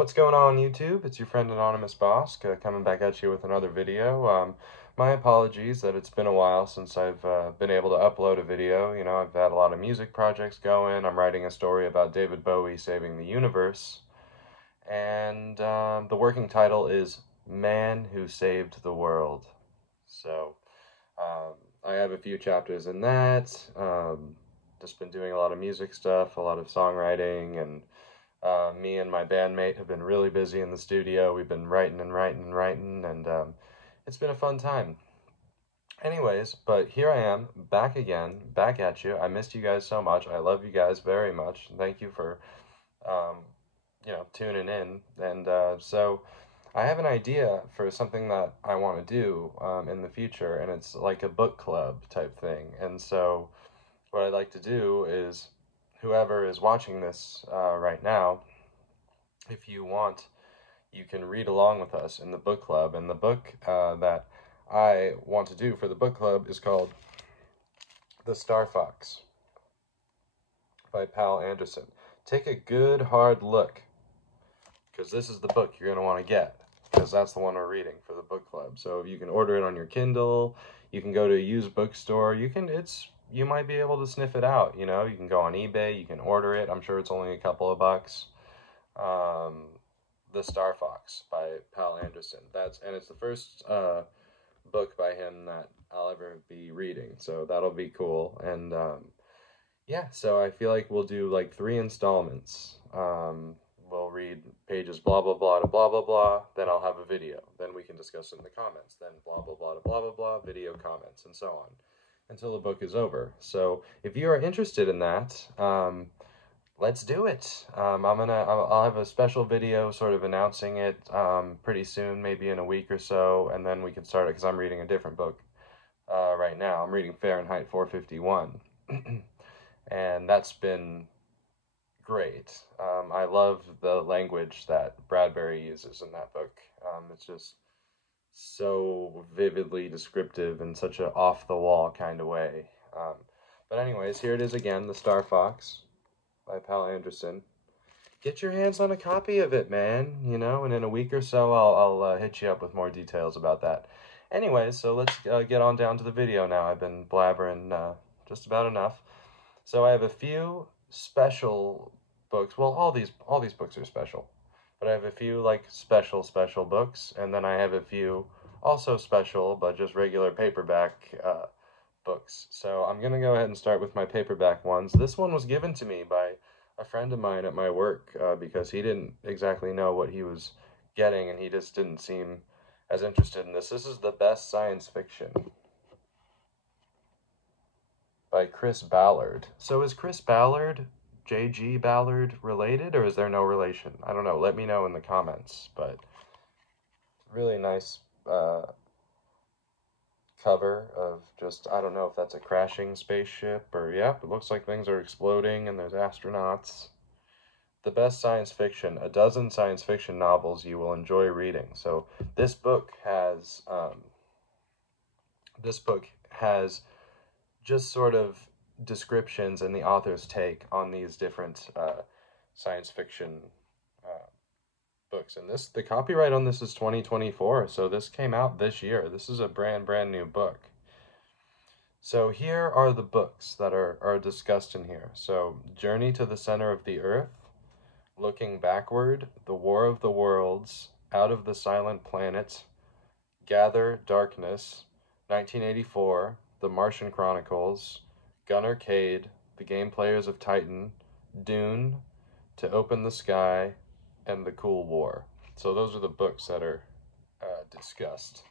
What's going on YouTube? It's your friend Anonymous Bosk coming back at you with another video. My apologies that it's been a while since I've been able to upload a video. You know, I've had a lot of music projects going. I'm writing a story about David Bowie saving the universe. And the working title is Man Who Saved the World. So I have a few chapters in that. Just been doing a lot of music stuff, a lot of songwriting, and me and my bandmate have been really busy in the studio. We've been writing and writing and writing, and it's been a fun time. Anyways, but here I am, back again, back at you. I missed you guys so much. I love you guys very much. Thank you for, um, tuning in. And so I have an idea for something that I want to do in the future, and it's like a book club type thing. And so what I'd like to do is whoever is watching this right now, if you want, you can read along with us in the book club. And the book that I want to do for the book club is called The Star Fox by Pal Anderson. Take a good hard look, because this is the book you're going to want to get, because that's the one we're reading for the book club. So you can order it on your Kindle, you can go to a used bookstore, you might be able to sniff it out, you know, you can go on eBay, you can order it. I'm sure it's only a couple of bucks. The Star Fox by Pal Anderson. It's the first book by him that I'll ever be reading, so that'll be cool. And yeah, so I feel like we'll do like 3 installments. We'll read pages blah blah blah to blah blah blah, then I'll have a video, then we can discuss it in the comments, then blah blah blah to blah blah blah, video, comments, and so on until the book is over. So if you are interested in that, let's do it. I'll have a special video sort of announcing it pretty soon, maybe in a week or so, and then we can start it, because I'm reading a different book right now. I'm reading Fahrenheit 451, and that's been great. I love the language that Bradbury uses in that book. It's just so vividly descriptive in such a off-the-wall kind of way. But anyways, here it is again, The Star Fox by Pal Anderson. Get your hands on a copy of it, man, you know, and in a week or so I'll hit you up with more details about that. Anyways, so let's get on down to the video now. I've been blabbering just about enough. So I have a few special books. Well, all these books are special, but I have a few like special books, and then I have a few also special but just regular paperback books. So I'm gonna go ahead and start with my paperback ones. This one was given to me by a friend of mine at my work because he didn't exactly know what he was getting, and he just didn't seem as interested in this. This is The Best Science Fiction by Chris Ballard. So is Chris Ballard J.G. Ballard related, or is there no relation? I don't know. Let me know in the comments. But really nice cover of just, I don't know if that's a crashing spaceship or, yep, it looks like things are exploding and there's astronauts. The Best Science Fiction, a dozen science fiction novels you will enjoy reading. So this book has just sort of descriptions and the author's take on these different science fiction books. And the copyright on this is 2024, so this came out this year. This is a brand new book. So here are the books that are discussed in here. So Journey to the Center of the Earth, Looking Backward, The War of the Worlds, Out of the Silent Planet, Gather Darkness, 1984, The Martian Chronicles, Gunner Cade, The Game Players of Titan, Dune, To Open the Sky, and The Cool War. So those are the books that are discussed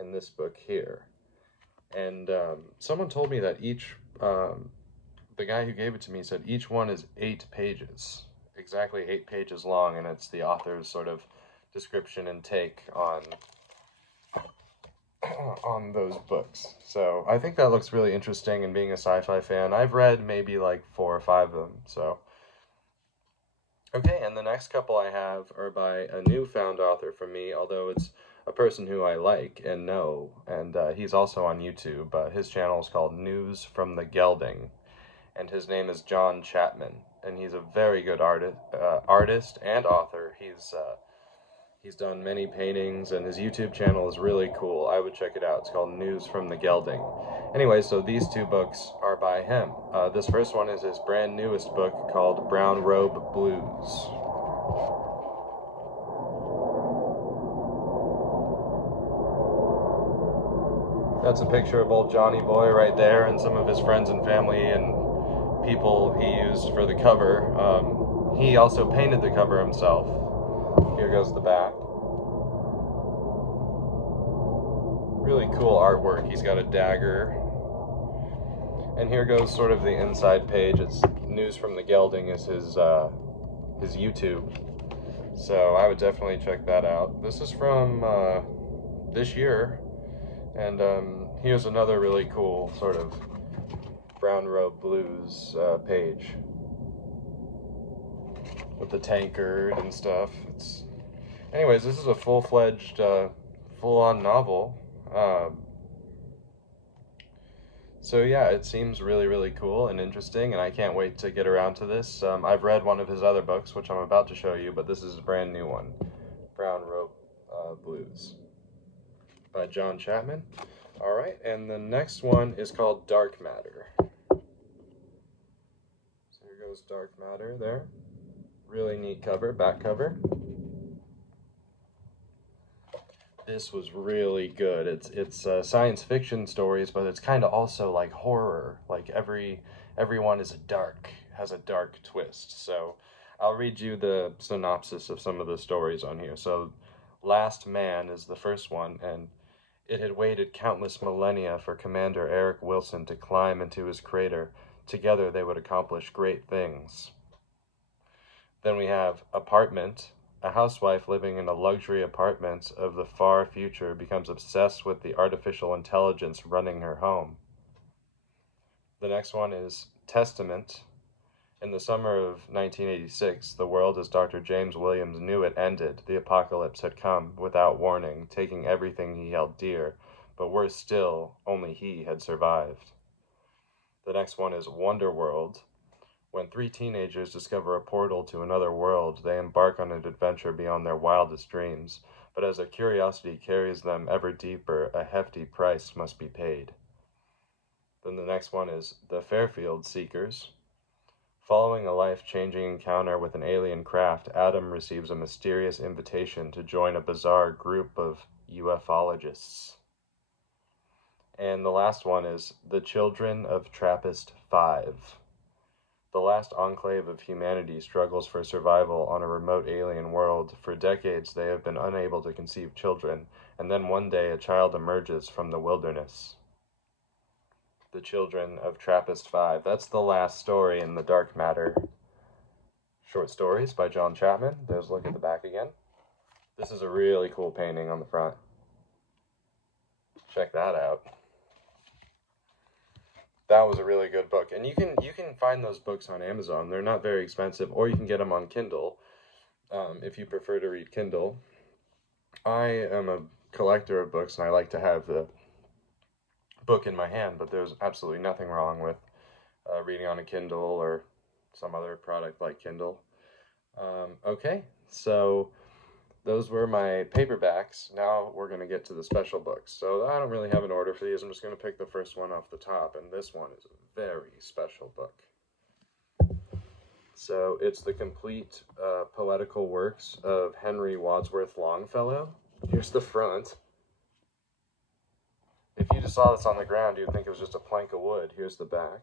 in this book here. And someone told me that the guy who gave it to me said each one is 8 pages, exactly 8 pages long, and it's the author's sort of description and take on those books. So I think that looks really interesting, and being a sci-fi fan, I've read maybe like 4 or 5 of them, so. Okay, and the next couple I have are by a newfound author for me, although it's a person who I like and know, and he's also on YouTube. His channel is called News from the Gelding, and his name is John Chapman, and he's a very good artist and author. He's done many paintings, and his YouTube channel is really cool. I would check it out. It's called News from the Gelding. Anyway, so these two books are by him. This first one is his brand newest book called Brown Robe Blues. That's a picture of old Johnny Boy right there, and some of his friends and family and people he used for the cover. He also painted the cover himself. Here goes the back. Really cool artwork. He's got a dagger. And here goes sort of the inside page. It's News from the Gelding is his YouTube. So I would definitely check that out. This is from this year. And here's another really cool sort of Brown Robe Blues page with the tankard and stuff. Anyways, this is a full-fledged, full-on novel. So yeah, it seems really, really cool and interesting, and I can't wait to get around to this. I've read one of his other books, which I'm about to show you, but this is a brand new one, Brown Robe Blues, by John Chapman. All right, and the next one is called Dark Matter. So here goes Dark Matter there. Really neat cover, back cover. This was really good. It's science fiction stories, but it's kind of also like horror. Like everyone is has a dark twist. So I'll read you the synopsis of some of the stories on here. So Last Man is the first one, and it had waited countless millennia for Commander Eric Wilson to climb into his crater. Together they would accomplish great things. Then we have Apartment. A housewife living in a luxury apartment of the far future becomes obsessed with the artificial intelligence running her home. The next one is Testament. In the summer of 1986, the world as Dr. James Williams knew it ended. The apocalypse had come without warning, taking everything he held dear, but worse still, only he had survived. The next one is Wonderworld. When three teenagers discover a portal to another world, they embark on an adventure beyond their wildest dreams, but as their curiosity carries them ever deeper, a hefty price must be paid. Then the next one is The Fairfield Seekers. Following a life-changing encounter with an alien craft, Adam receives a mysterious invitation to join a bizarre group of ufologists. And the last one is The Children of TRAPPIST-5. The last enclave of humanity struggles for survival on a remote alien world. For decades, they have been unable to conceive children, and then one day a child emerges from the wilderness. The Children of TRAPPIST-5. That's the last story in the Dark Matter short stories by John Chapman. There's a look at the back again. This is a really cool painting on the front. Check that out. That was a really good book, and you can find those books on Amazon. They're not very expensive, or you can get them on Kindle if you prefer to read Kindle. I am a collector of books, and I like to have the book in my hand, but there's absolutely nothing wrong with reading on a Kindle or some other product like Kindle. Okay, so those were my paperbacks. Now we're going to get to the special books. So I don't really have an order for these. I'm just going to pick the first one off the top, and this one is a very special book. So it's the complete poetical works of Henry Wadsworth Longfellow. Here's the front. If you just saw this on the ground, you'd think it was just a plank of wood. Here's the back.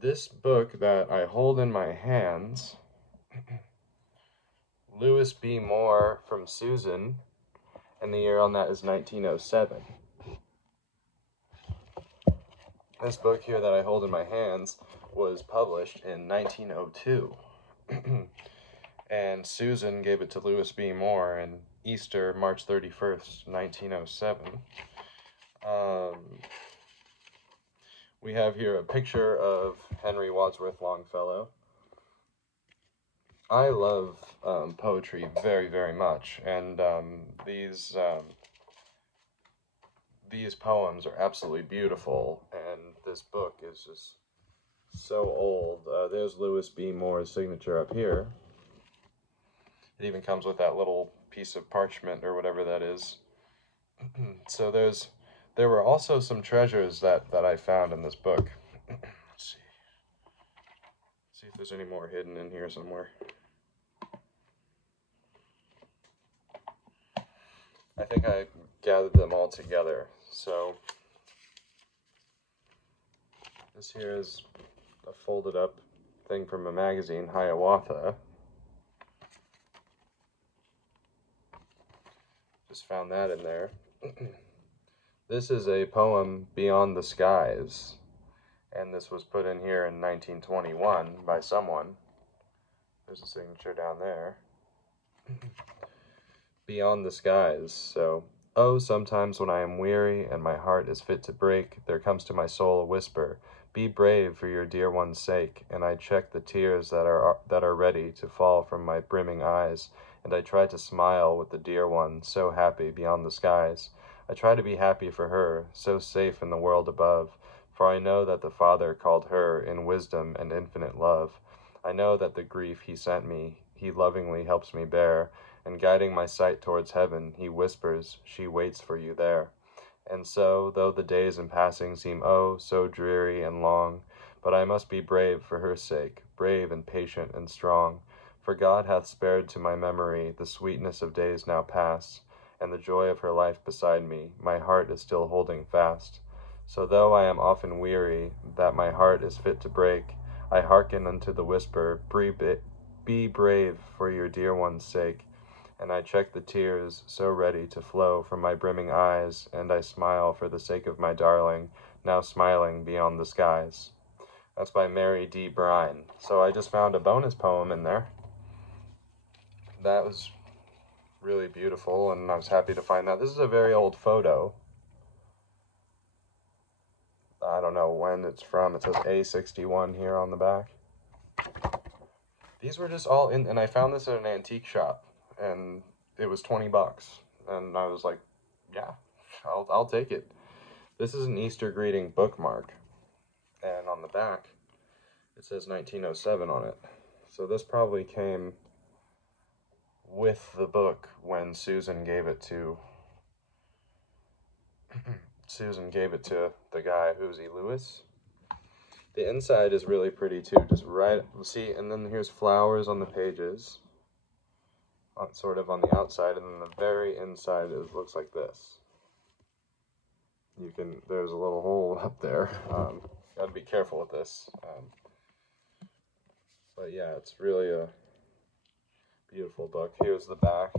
This book that I hold in my hands, Lewis B. Moore from Susan, and the year on that is 1907. This book here that I hold in my hands was published in 1902. And Susan gave it to Lewis B. Moore in Easter, March 31st, 1907. We have here a picture of Henry Wadsworth Longfellow. I love poetry very, very much, and these poems are absolutely beautiful, and this book is just so old. There's Lewis B. Moore's signature up here. It even comes with that little piece of parchment or whatever that is. So there were also some treasures that I found in this book. Let's see if there's any more hidden in here somewhere. I think I gathered them all together. So this here is a folded up thing from a magazine, Hiawatha. Just found that in there. This is a poem, Beyond the Skies, and this was put in here in 1921 by someone. There's a signature down there. Beyond the Skies. So, oh, sometimes when I am weary and my heart is fit to break, there comes to my soul a whisper, be brave for your dear one's sake, and I check the tears that are ready to fall from my brimming eyes, and I try to smile with the dear one, so happy beyond the skies. I try to be happy for her, so safe in the world above, for I know that the Father called her in wisdom and infinite love. I know that the grief he sent me, he lovingly helps me bear, and guiding my sight towards heaven, he whispers, she waits for you there. And so, though the days in passing seem oh, so dreary and long, but I must be brave for her sake, brave and patient and strong, for God hath spared to my memory the sweetness of days now past, and the joy of her life beside me, my heart is still holding fast. So though I am often weary, that my heart is fit to break, I hearken unto the whisper, be brave for your dear one's sake, and I check the tears so ready to flow from my brimming eyes, and I smile for the sake of my darling, now smiling beyond the skies. That's by Mary D. Brine. So I just found a bonus poem in there. That was really beautiful, and I was happy to find that. This is a very old photo. I don't know when it's from. It says A61 here on the back. These were just all in, and I found this at an antique shop, and it was $20, and I was like, yeah, I'll take it. This is an Easter greeting bookmark, and on the back, it says 1907 on it. So this probably came with the book when Susan gave it to the guy, Uzi Lewis. The inside is really pretty too, just right, see, and then here's flowers on the pages, sort of on the outside, and then the very inside looks like this. There's a little hole up there. Gotta be careful with this. But yeah, it's really a beautiful book. Here's the back.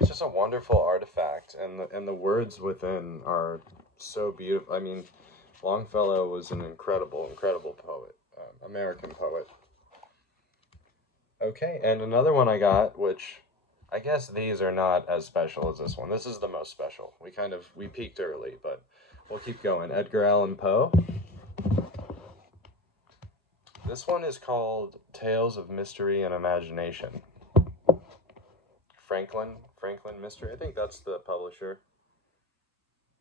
It's just a wonderful artifact, and the words within are so beautiful. I mean, Longfellow was an incredible poet, American poet. Okay, and another one I got, which I guess these are not as special as this one. This is the most special. We peaked early, but we'll keep going. Edgar Allan Poe. This one is called Tales of Mystery and Imagination. Franklin Mystery. I think that's the publisher,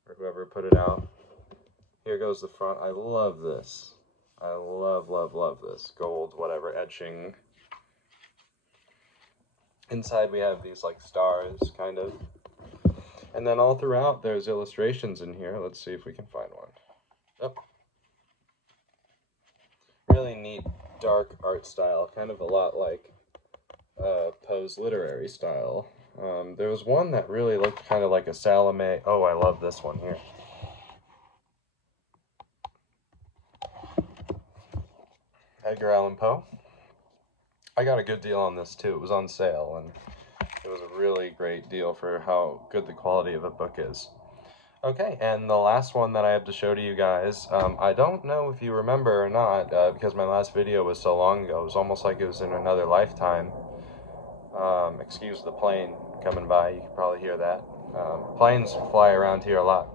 or whoever put it out. Here goes the front. I love this. I love this. Gold, whatever, etching. Inside we have these like stars, kind of. And then all throughout there's illustrations in here. Let's see if we can find one. Oh. Really neat, dark art style. Kind of a lot like Poe's literary style. There was one that really looked kind of like a Salome. Oh, I love this one here. Edgar Allan Poe. I got a good deal on this too. It was on sale, and it was a really great deal for how good the quality of a book is. Okay, and the last one that I have to show to you guys, I don't know if you remember or not, because my last video was so long ago. It was almost like it was in another lifetime. Excuse the plane coming by, you can probably hear that. Planes fly around here a lot.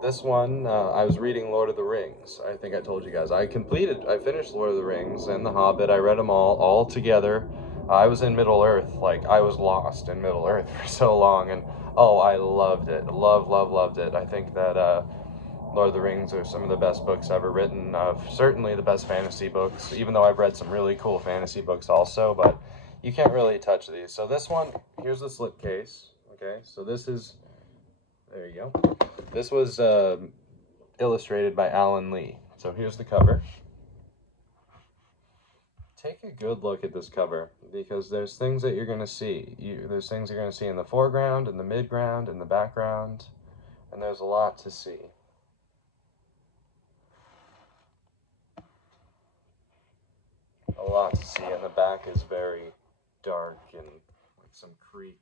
This one, I was reading Lord of the Rings. I think I told you guys. I finished Lord of the Rings and The Hobbit. I read them all together. I was in Middle Earth, like, I was lost in Middle Earth for so long, and, oh, I loved it. Loved it. I think that, Lord of the Rings are some of the best books ever written, certainly the best fantasy books, even though I've read some really cool fantasy books also, but you can't really touch these. So this one, here's the slipcase, okay? So this is, there you go. This was illustrated by Alan Lee. So here's the cover. Take a good look at this cover, because there's things that you're going to see. There's things you're going to see in the foreground, in the midground, in the background, and there's a lot to see. A lot to see, and the back is very dark and like some creek.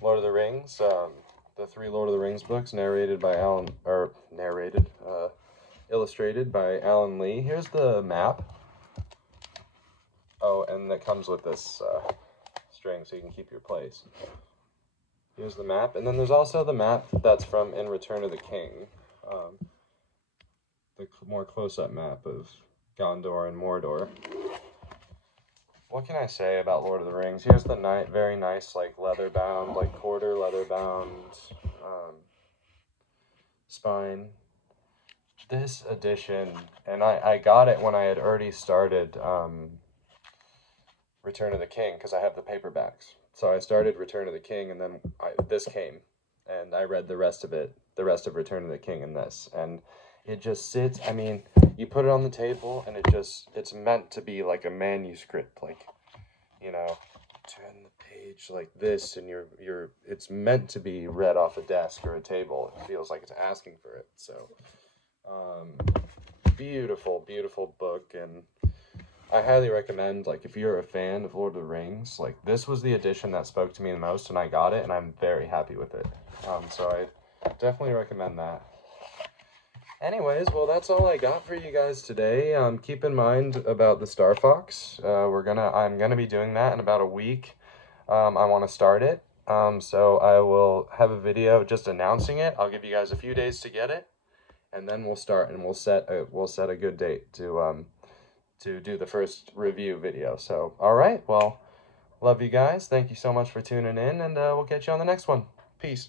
Lord of the Rings, the 3 Lord of the Rings books, illustrated by Alan Lee. Here's the map. Oh, and that comes with this string so you can keep your place. Here's the map, and then there's also the map that's from In Return of the King. The more close-up map of Gondor and Mordor. What can I say about Lord of the Rings? Here's the very nice, like, leather-bound, like, quarter leather-bound spine. This edition, and I got it when I had already started Return of the King, because I have the paperbacks. So I started Return of the King, and then this came, and I read the rest of it, the rest of Return of the King in this, and it just sits, I mean, you put it on the table, and it's meant to be like a manuscript, like, you know, turn the page like this, and it's meant to be read off a desk or a table. It feels like it's asking for it, so, beautiful, beautiful book, and I highly recommend, like, if you're a fan of Lord of the Rings, like, this was the edition that spoke to me the most, and I got it, and I'm very happy with it, so I definitely recommend that. Anyways, well, that's all I got for you guys today. Keep in mind about the Star Fox. I'm gonna be doing that in about a week. I want to start it. So I will have a video just announcing it. I'll give you guys a few days to get it, and then we'll start, and we'll set a good date to do the first review video. So, all right, well, love you guys. Thank you so much for tuning in, and we'll catch you on the next one. Peace.